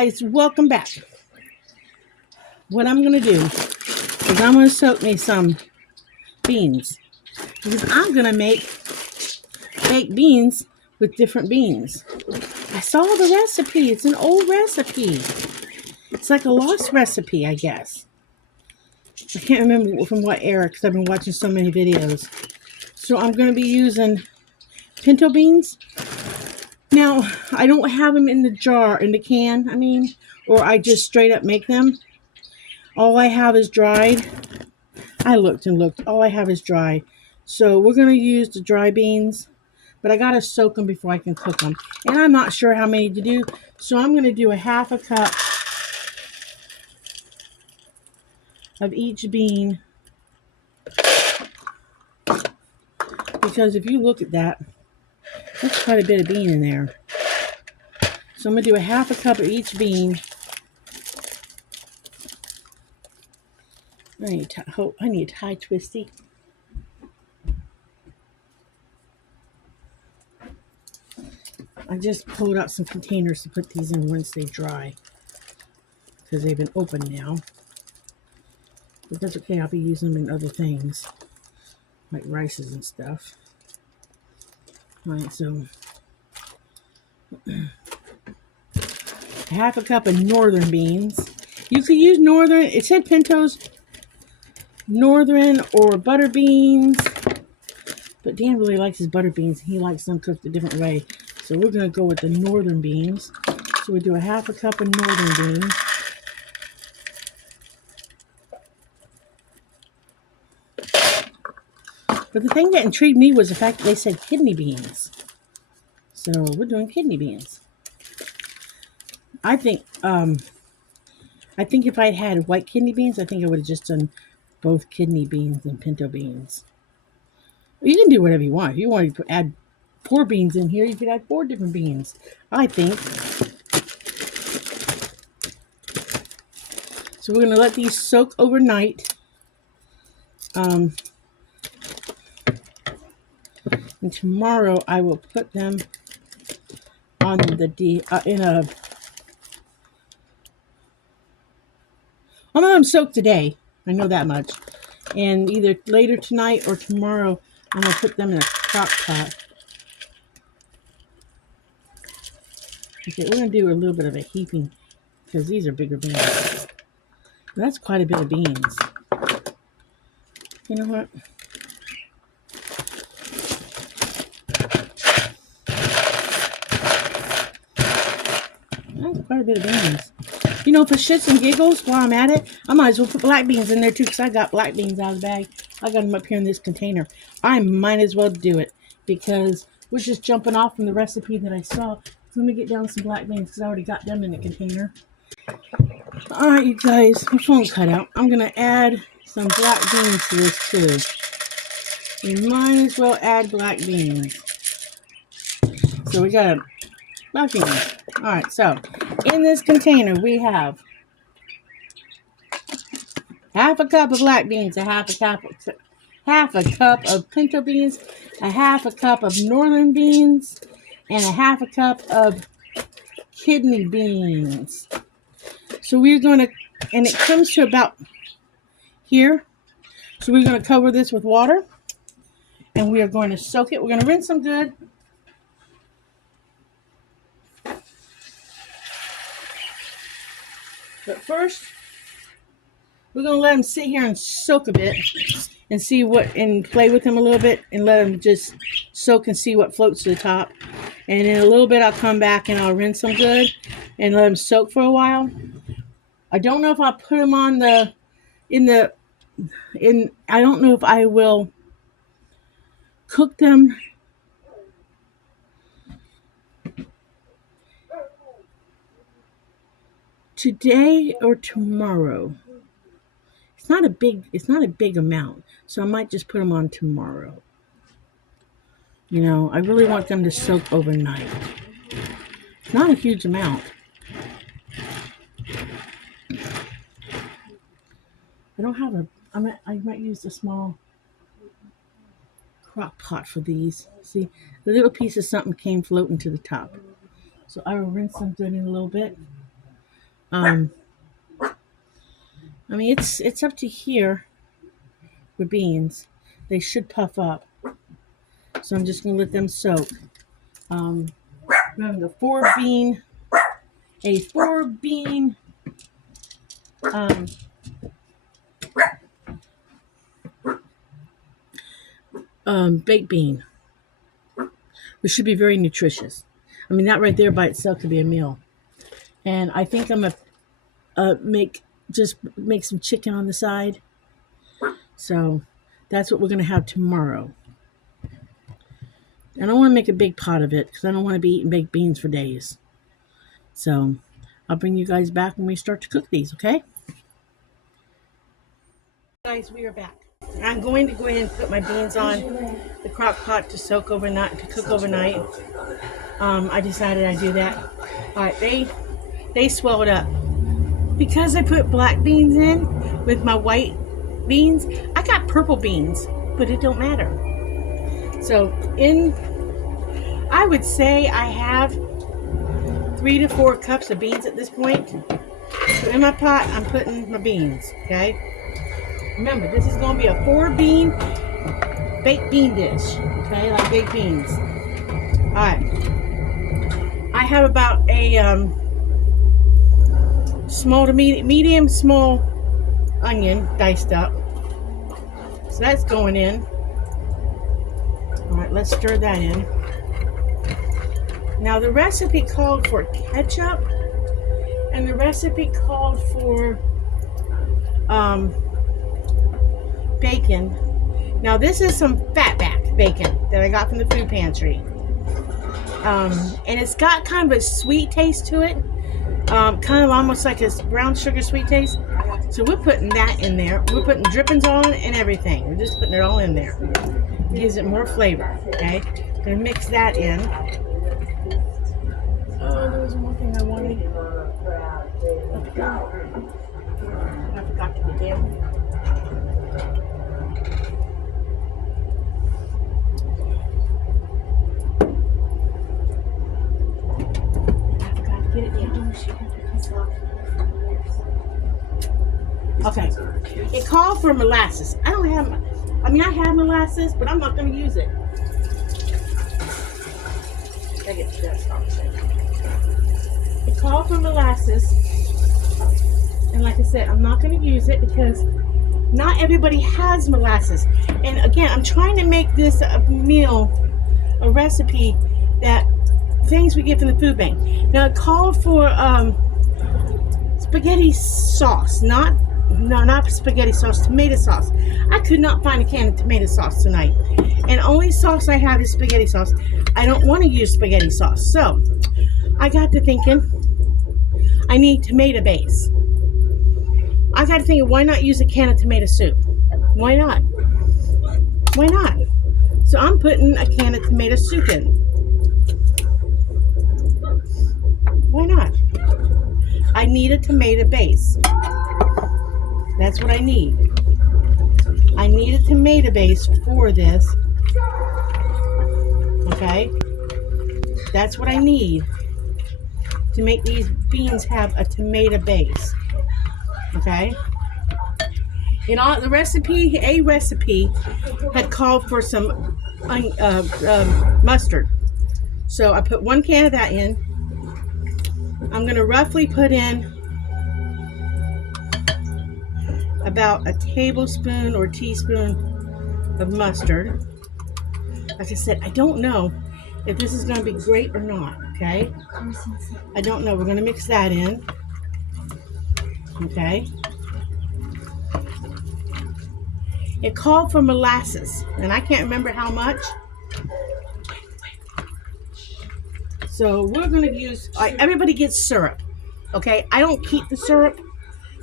guys, welcome back. What I'm going to do is I'm going to soak me some beans because I'm going to make baked beans with different beans. I saw the recipe. It's an old recipe. It's like a lost recipe, I guess. I can't remember from what era because I've been watching so many videos. So I'm going to be using pinto beans. Now, I don't have them in the jar, in the can, or I just straight up make them. All I have is dried. I looked and looked. All I have is dry. So we're going to use the dry beans, but I got to soak them before I can cook them. And I'm not sure how many to do, so I'm going to do a half a cup of each bean. Because if you look at that, that's quite a bit of bean in there. So I'm going to do a half a cup of each bean. I need a tie twisty. I just pulled out some containers to put these in once they dry. Because they've been opened now. But that's okay, I'll be using them in other things. Like rices and stuff. Alright, so half a cup of northern beans. You could use northern, it said pintos, northern or butter beans. But Dan really likes his butter beans. He likes them cooked a different way. So we're going to go with the northern beans. So we do a half a cup of northern beans. But the thing that intrigued me was the fact that they said kidney beans. So we're doing kidney beans. I think if I had white kidney beans, I think I would have just done both kidney beans and pinto beans. You can do whatever you want. If you want to add 4 beans in here, you could add 4 different beans, I think. So we're going to let these soak overnight. And tomorrow I will put them on the I'm going to soak today. I know that much. And either later tonight or tomorrow, I'm going to put them in a crock pot. Okay, we're going to do a little bit of a heaping because these are bigger beans. That's quite a bit of beans. You know what? That's quite a bit of beans. You know, for shits and giggles, while I'm at it, I might as well put black beans in there too because I got black beans out of the bag. I got them up here in this container. I might as well do it because we're just jumping off from the recipe that I saw. So let me get down some black beans because I already got them in the container. Alright, you guys, my phone cut out. I'm going to add some black beans to this too. We might as well add black beans. So we got black beans. Alright, so in this container we have half a cup of black beans, a half a cup of pinto beans, a half a cup of northern beans, and a half a cup of kidney beans. So we're going to, and it comes to about here. So we're going to cover this with water, and we are going to soak it. We're going to rinse them good. But first, we're going to let them sit here and soak a bit and see and play with them a little bit and let them just soak and see what floats to the top. And in a little bit, I'll come back and I'll rinse them good and let them soak for a while. I don't know if I'll put them on I don't know if I will cook them today or tomorrow. It's not a big amount, so I might just put them on tomorrow. You know, I really want them to soak overnight. It's not a huge amount. I don't have I might use a small crock pot for these. See, the little piece of something came floating to the top. So I will rinse them good in a little bit. I mean, it's up to here with beans. They should puff up. So I'm just going to let them soak. Remember the four bean baked bean, which should be very nutritious. I mean, that right there by itself could be a meal. And I think I'm gonna make some chicken on the side. So that's what we're gonna have tomorrow. I don't want to make a big pot of it because I don't want to be eating baked beans for days. So I'll bring you guys back when we start to cook these, okay? Guys, we are back. I'm going to go ahead and put my beans on the crock pot to cook overnight. I decided I'd do that. All right, they swelled up. Because I put black beans in with my white beans, I got purple beans, but it don't matter. So I would say I have 3 to 4 cups of beans at this point. So in my pot, I'm putting my beans, okay? Remember, this is going to be a 4-bean baked bean dish, okay? Like baked beans. All right. I have about a small to medium small onion diced up. So that's going in. All right, let's stir that in. Now the recipe called for ketchup, and the recipe called for bacon. Now this is some fatback bacon that I got from the food pantry. And it's got kind of a sweet taste to it. Kind of almost like a brown sugar sweet taste. So we're putting that in there. We're putting drippings on and everything. We're just putting it all in there. It gives it more flavor, okay? Gonna mix that in. Oh, there was one thing I wanted. I forgot to get down. Get it down. Okay. It called for molasses. I have molasses, but I'm not going to use it. It called for molasses. And like I said, I'm not going to use it because not everybody has molasses. And again, I'm trying to make this a meal, a recipe that things we get from the food bank. Now it called for spaghetti sauce, not spaghetti sauce, tomato sauce. I could not find a can of tomato sauce tonight, and only sauce I have is spaghetti sauce. I don't want to use spaghetti sauce, so I got to thinking I need tomato base. I got to think, why not use a can of tomato soup? Why not? Why not? So I'm putting a can of tomato soup in. Why not? I need a tomato base. That's what I need. I need a tomato base for this. Okay? That's what I need to make these beans have a tomato base. Okay? You know, a recipe had called for some mustard. So I put 1 can of that in. I'm going to roughly put in about a tablespoon or teaspoon of mustard. Like I said, I don't know if this is going to be great or not, okay? I don't know. We're going to mix that in. Okay? It called for molasses, and I can't remember how much. So we're going to use, everybody gets syrup, okay? I don't keep the syrup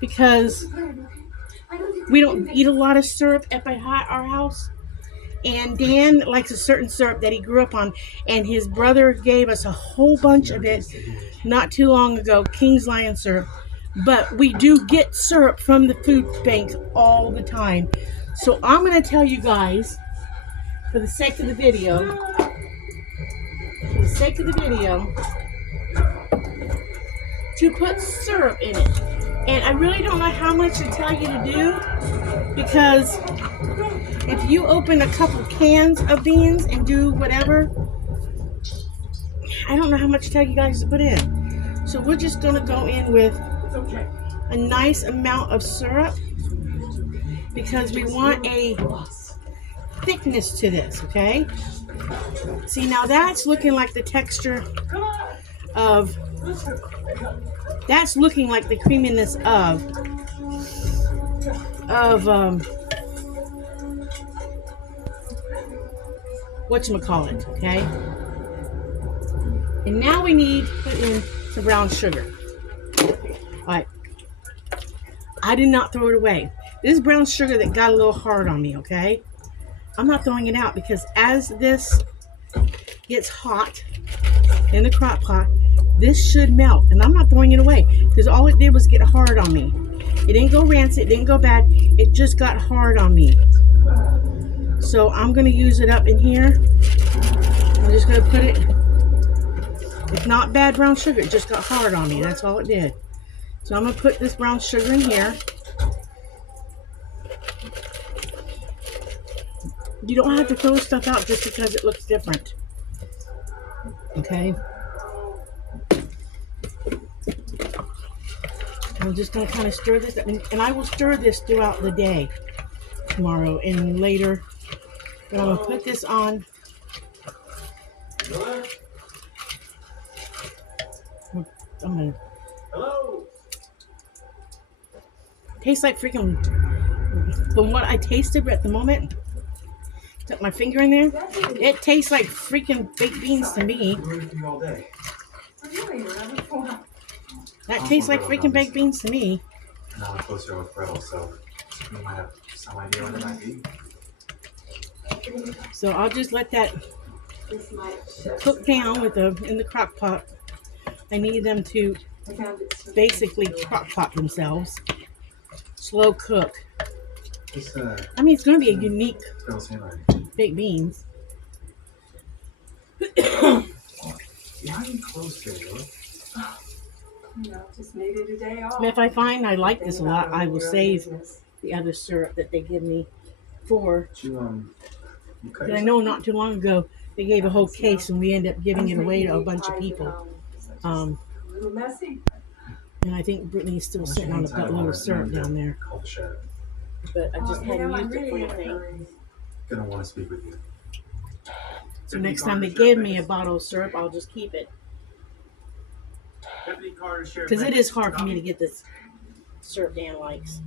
because we don't eat a lot of syrup at our house. And Dan likes a certain syrup that he grew up on, and his brother gave us a whole bunch of it not too long ago, King's Lion syrup. But we do get syrup from the food bank all the time. So I'm going to tell you guys, for the sake of the video, to put syrup in it. And I really don't know how much to tell you to do, because if you open a couple cans of beans and do whatever, I don't know how much to tell you guys to put in. So we're just going to go in with a nice amount of syrup, because we want a thickness to this, okay? See, now that's looking like the texture of, that's looking like the creaminess of whatchamacallit, okay? And now we need to put in some brown sugar. Alright. I did not throw it away. This is brown sugar that got a little hard on me, okay? I'm not throwing it out, because as this gets hot in the crock pot, this should melt. And I'm not throwing it away, because all it did was get hard on me. It didn't go rancid, it didn't go bad. It just got hard on me. So I'm going to use it up in here. I'm just going to put it. It's not bad brown sugar, it just got hard on me. That's all it did. So I'm going to put this brown sugar in here. You don't have to throw stuff out just because it looks different. Okay? I'm just going to kind of stir this up. And I will stir this throughout the day tomorrow and later. But I'm going to put this on. I'm going to. Hello. Tastes like freaking. From what I tasted at the moment, took my finger in there. It tastes like freaking baked beans to me. That tastes like freaking baked beans to me. Now I'm closer with Gretel, so you might have some idea what it might be. So I'll just let that cook down with in the crock pot. I need them to basically crock pot themselves. Slow cook. I mean, it's going to be a unique baked beans. Why are you close here, Lily? Just made it a day off. If I find I like this a lot, I will save the other syrup that they give me for. Because I know not too long ago they gave a whole case and we ended up giving it away to a bunch of people. And I think Brittany's still sitting on a little syrup down there. But I just hadn't used it for anything. Gonna want to speak with you. So next time they give me a bottle of syrup, I'll just keep it. Because it is hard for me to get this syrup Dan likes.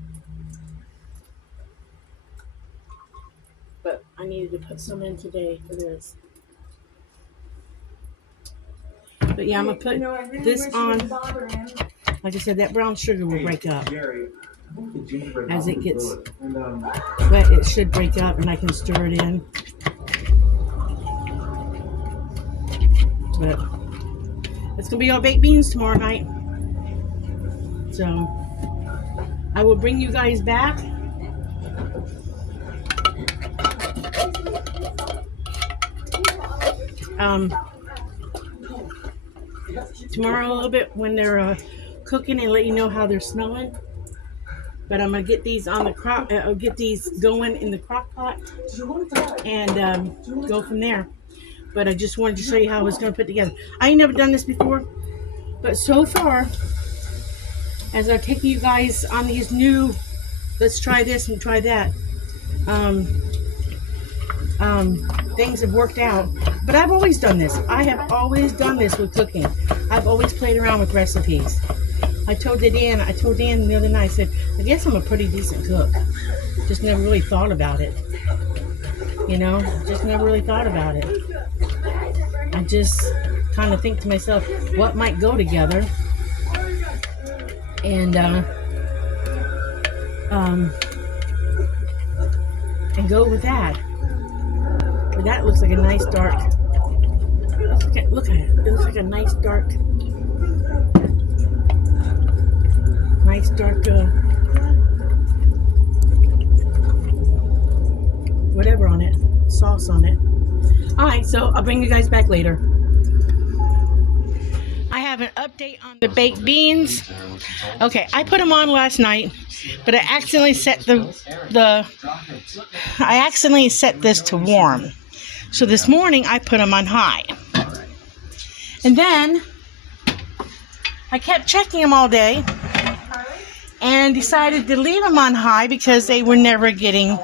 But I needed to put some in today for this. But yeah, I'm going to put this on. Like I said, that brown sugar will break up. As it gets wet, it should break up and I can stir it in. But it's going to be all baked beans tomorrow night. So I will bring you guys back. Tomorrow a little bit when they're cooking and let you know how they're smelling. But I'm gonna get these on the crock. Get these going in the crock pot and go from there. But I just wanted to show you how I was gonna put together. I ain't never done this before, but so far, as I'm taking you guys on these new, let's try this and try that. Things have worked out. But I've always done this. I have always done this with cooking. I've always played around with recipes. I told Dan the other night, I said, I guess I'm a pretty decent cook. Just never really thought about it. You know, just never really thought about it. I just kind of think to myself, what might go together? And go with that. But that looks like a nice dark. Look at it. It looks like a nice dark. Whatever on it, sauce on it. All right, so I'll bring you guys back later. I have an update on the baked beans. Okay, I put them on last night, but I accidentally set I accidentally set this to warm. So this morning I put them on high. And then I kept checking them all day and decided to leave them on high because they were never getting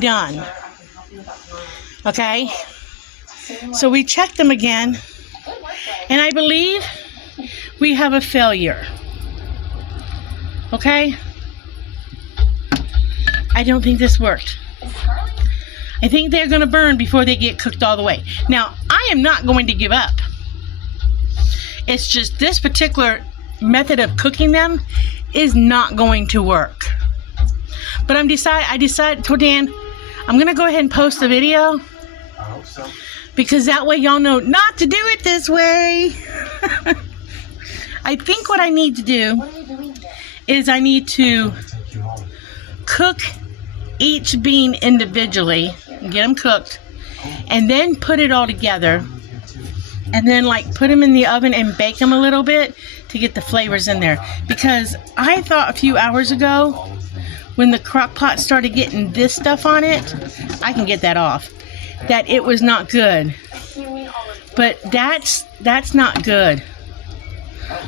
done. Okay? So we checked them again, and I believe we have a failure. Okay? I don't think this worked. I think they're going to burn before they get cooked all the way. Now, I am not going to give up. It's just this particular method of cooking them is not going to work. But I decided, told Dan, I'm going to go ahead and post the video. I hope so. Because that way y'all know not to do it this way. I think what I need to do is I need to cook each bean individually, get them cooked, and then put it all together, and then like put them in the oven and bake them a little bit to get the flavors in there. Because I thought a few hours ago, when the crock pot started getting this stuff on it, I can get that off, that it was not good. But that's not good.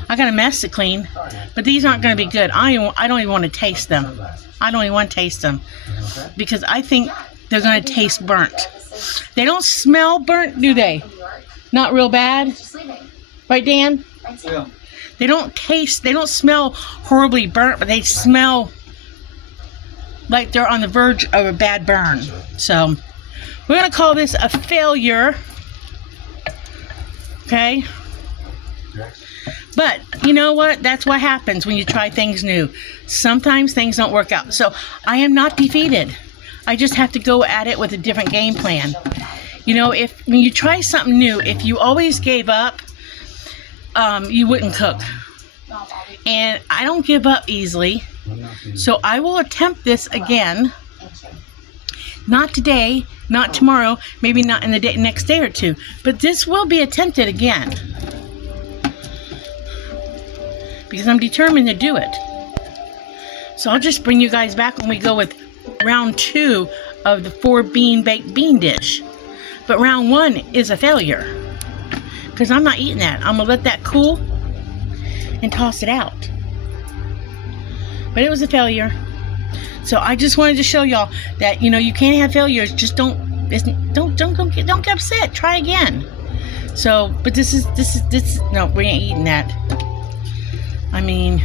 I got a mess to clean, but these aren't going to be good. I don't even want to taste them. I don't even want to taste them because I think they're going to taste burnt. They don't smell burnt, do they? Not real bad, right, Dan? Yeah. They don't smell horribly burnt, but they smell like they're on the verge of a bad burn. So we're going to call this a failure. Okay? But you know what? That's what happens when you try things new. Sometimes things don't work out. So I am not defeated. I just have to go at it with a different game plan. You know, when you try something new, if you always gave up, you wouldn't cook. And I don't give up easily. So I will attempt this again. Not today, not tomorrow, maybe not in the next day or two. But this will be attempted again. Because I'm determined to do it. So I'll just bring you guys back when we go with round 2 of the 4-bean baked bean dish. But round 1 is a failure. Because I'm not eating that. I'm going to let that cool and toss it out. But it was a failure. So I just wanted to show y'all that, you know, you can't have failures. Just don't get upset. Try again. So, but this is no, we ain't eating that. I mean,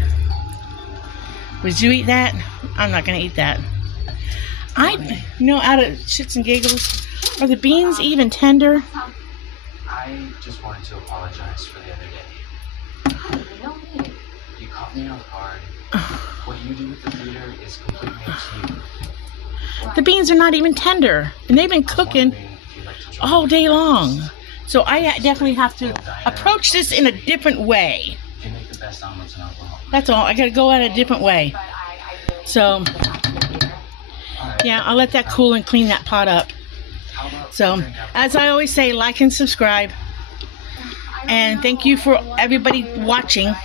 would you eat that? I'm not going to eat that. Out of shits and giggles, are the beans even tender? I just wanted to apologize for the other day. You caught me off guard. What you do with the theater is completely up to you. The beans are not even tender, and they've been cooking all day long. So I definitely have to approach this in a different way. You make the best omelets in Oklahoma. That's all. I got to go at it a different way. So, yeah, I'll let that cool and clean that pot up. So, as I always say, like and subscribe. And thank you for everybody watching.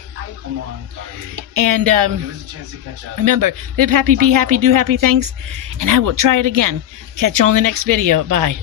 And remember, live happy, be happy, do happy things. And I will try it again. Catch you on the next video. Bye.